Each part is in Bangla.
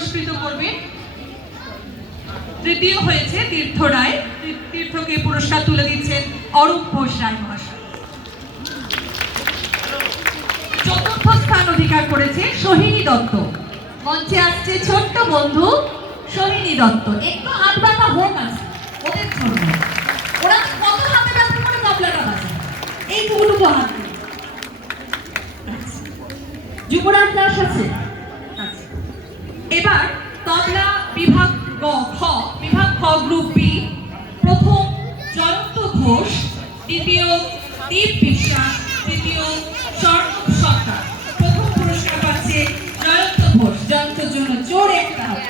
পুরস্কৃত করবে। তৃতীয় হয়েছে তীর্থ রায়। তীর্থকে পুরস্কার তুলে দিচ্ছেন অরূপ ঘোষ রায় মহাশয়। চতুর্থ স্থান অধিকার করেছে সোহিনী দত্ত। মঞ্চে আসছে ছোট্ট বন্ধু সোহিনী দত্ত। একটু হাত ব্যথা হোক আছে ওদের জন্য ওরা কত হাতে ব্যথা করে তবলাটা বাজে এইটুকুটুকু হাত। যুবরাজ দাস আছে। এবার তবলা বিভাগ গ খ বিভাগ খ গ্রুপ বি প্রথম জয়ন্ত ঘোষ দ্বিতীয় দীপ বিশ্বাস তৃতীয় স্বর্ণ সরকার। প্রথম পুরস্কার পাচ্ছে জয়ন্ত ঘোষ। জয়ন্তর জন্য জোরে একটা হাত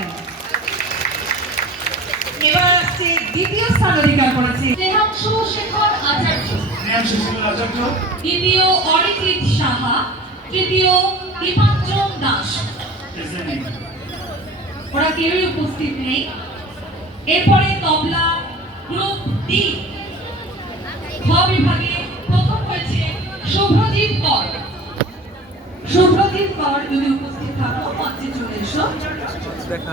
এবার আসছে দ্বিতীয় স্থান অধিকার করেছে স্নেহাংশু শেখর আচার্য। দ্বিতীয় অরিজিৎ সাহা তৃতীয় দীপাঞ্জন দাস। ওরা কেউই উপস্থিত নেই। এরপরে তবলা গ্রুপ ডি খ বিভাগে প্রথম হয়েছে শুভ্রজিৎ কর। শুভ্রজিৎ কর যদি উপস্থিত থাকো মঞ্চে চলে এসো। দেখা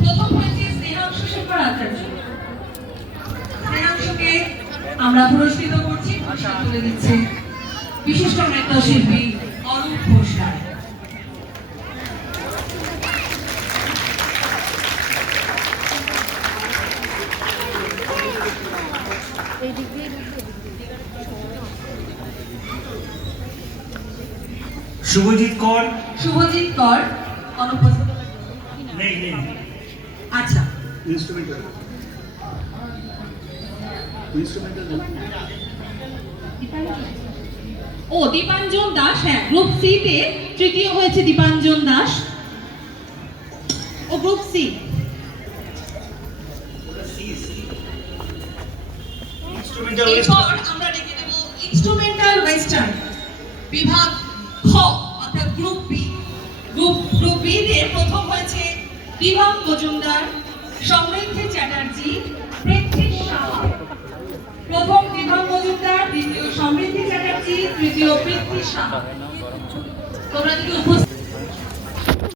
প্রথম হয়েছে স্নেহাংশু আচার্য। আমরা পুরস্কৃত করছি তুলে দিচ্ছে বিশিষ্ট নৃত্যশিল্পী অরূপ ঘোষ শুভজিৎ কর। শুভজিৎ কর অনুপস্থিত। নেই নেই। আচ্ছা। ইনস্ট্রুমেন্টাল ও দীপাঞ্জন দাস হ্যাঁ গ্রুপ সি তে তৃতীয় হয়েছে দীপাঞ্জন দাস। ও গ্রুপ সি এরপর আমরা ডেকে নেব ইনস্ট্রুমেন্টাল ওয়েস্টার্ন বিভাগ খ অর্থাৎ group B group group B প্রথম হয়েছে বিভাগ মজুমদার সমৃদ্ধি চ্যাটার্জি পৃথ্বী সাহা প্রথম বিভাগ মজুমদার দ্বিতীয় সমৃদ্ধি চ্যাটার্জি তৃতীয় পৃথ্বী সাহা তোমরা উপস্থিত